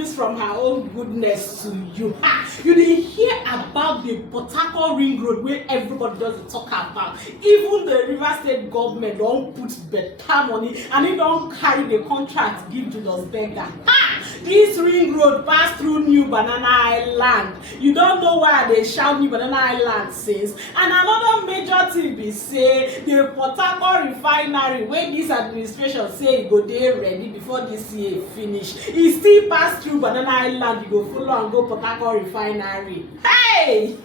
news from her own goodness to you. You dey hear about the Port-Harcourt ring road where everybody does talk about. Even the River State government don put better money and e don carry the contract give Julius Berger. This ring road pass through New Banana Highland. You don't know why they shout New Banana Highland since. And another major thing be say the Port-Harcourt refinery wey this administration say e go dey ready before this year finish. E still pass through Banana Highland. You go follow and go Port-Harcourt refinery. Hey!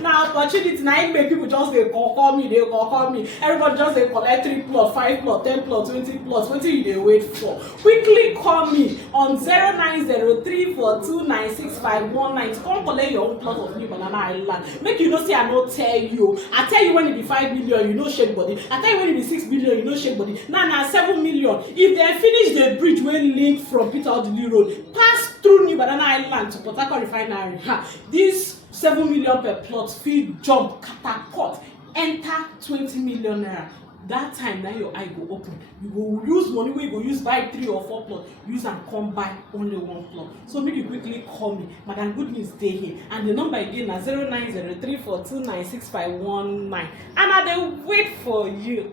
Na opportunity na im make people just dey call me, everybody just dey collect 3 plot, 5 plot, 10 plot, 20 plot. Wetin you dey wait for? Quickly call me on 0903429651 to come collect your own plot of New Banana Highland. Make you know say I no tell you. I tell you when it be 5 million, you no shake body. I tell you when it be 6 million, you no shake body. Now na 7 million. If they finish the bridge wey link from Odili Road, pass through New Banana Highland to Port-Harcourt refinery, this 7 million per plot fit jump catapult enter 20 million naira. That time now your eye go open. You go use money wey you go use buy 3 or 4 plots, use and come buy only 1 plot. So make you quickly call me. Madam Good News dey here, and the number again na 0903429651 and I dey wait for you.